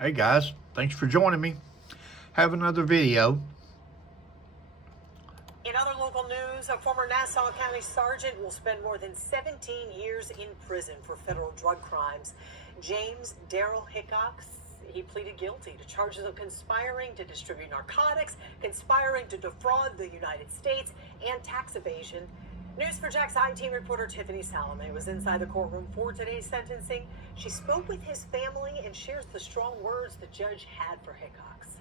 Hey guys, thanks for joining me. Have another video. In other local news, a former Nassau County sergeant will spend more than 17 years in prison for federal drug crimes. James Darrell Hickox, he pleaded guilty to charges of conspiring to distribute narcotics, conspiring to defraud the United States, and tax evasion. News4JAX I-Team reporter Tiffany Salome was inside the courtroom for today's sentencing. She spoke with his family and shares the strong words the judge had for Hickox.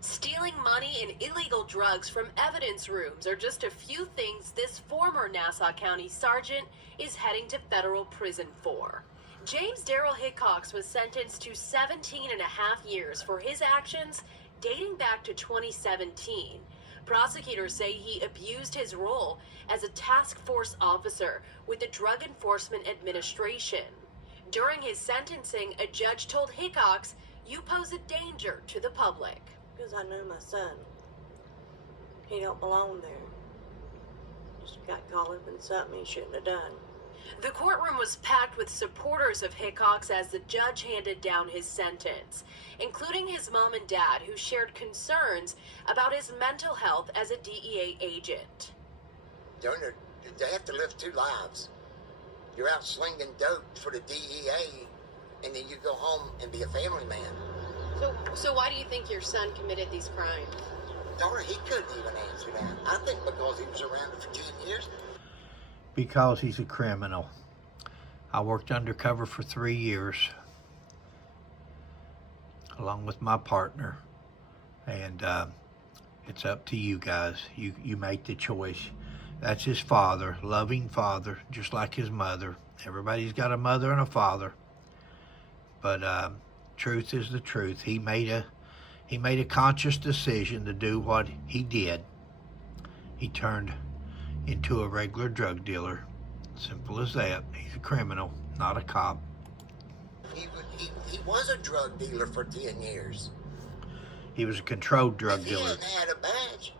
Stealing money and illegal drugs from evidence rooms are just a few things this former Nassau County sergeant is heading to federal prison for. James Darrell Hickox was sentenced to 17 and a half years for his actions dating back to 2017. Prosecutors say he abused his role as a task force officer with the Drug Enforcement Administration. During his sentencing, a judge told Hickox, "You pose a danger to the public." Because I know my son. He don't belong there. Just got caught up in something he shouldn't have done. The courtroom was packed with supporters of Hickox as the judge handed down his sentence, including his mom and dad, who shared concerns about his mental health as a DEA agent. They have to live two lives. You're out slinging dope for the DEA, and then you go home and be a family man. So why do you think your son committed these crimes? Dora, he couldn't even answer that. I think because he was around for 10 years. Because he's a criminal. I worked undercover for 3 years along with my partner, and it's up to you guys. You make the choice. That's his father, loving father, just like his mother. Everybody's got a mother and a father, but truth is the truth. He made a conscious decision to do what he did. He turned into a regular drug dealer. Simple as that. He's a criminal, not a cop. He was a drug dealer for 10 years. He was a controlled drug He dealer. hadn't had a badge.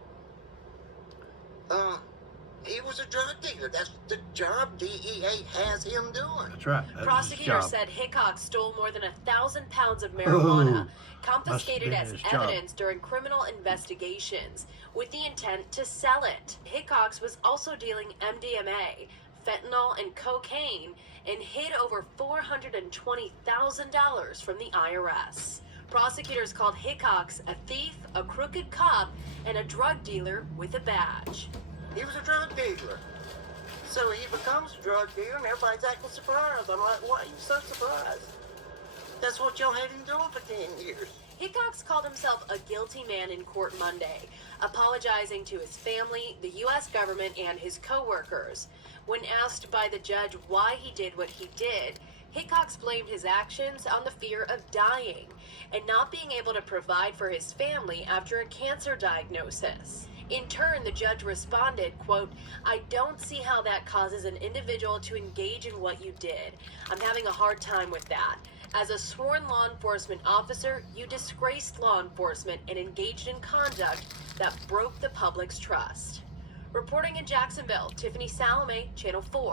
He was a drug dealer. That's the job DEA has him doing. That's right. That was his Prosecutors job. said Hickox stole more than 1,000 pounds of marijuana, Ooh, confiscated must have as been his job. evidence during criminal investigations, with the intent to sell it. Hickox was also dealing MDMA, fentanyl, and cocaine, and hid over $420,000 from the IRS. Prosecutors called Hickox a thief, a crooked cop, and a drug dealer with a badge. He was a drug dealer. So he becomes a drug dealer and everybody's acting surprised. I'm like, why are you so surprised? That's what y'all had him doing for 10 years. Hickox called himself a guilty man in court Monday, apologizing to his family, the U.S. government, and his co-workers. When asked by the judge why he did what he did, Hickox blamed his actions on the fear of dying and not being able to provide for his family after a cancer diagnosis. In turn, the judge responded, quote, "I don't see how that causes an individual to engage in what you did. I'm having a hard time with that. As a sworn law enforcement officer, you disgraced law enforcement and engaged in conduct that broke the public's trust." Reporting in Jacksonville, Tiffany Salome, Channel 4.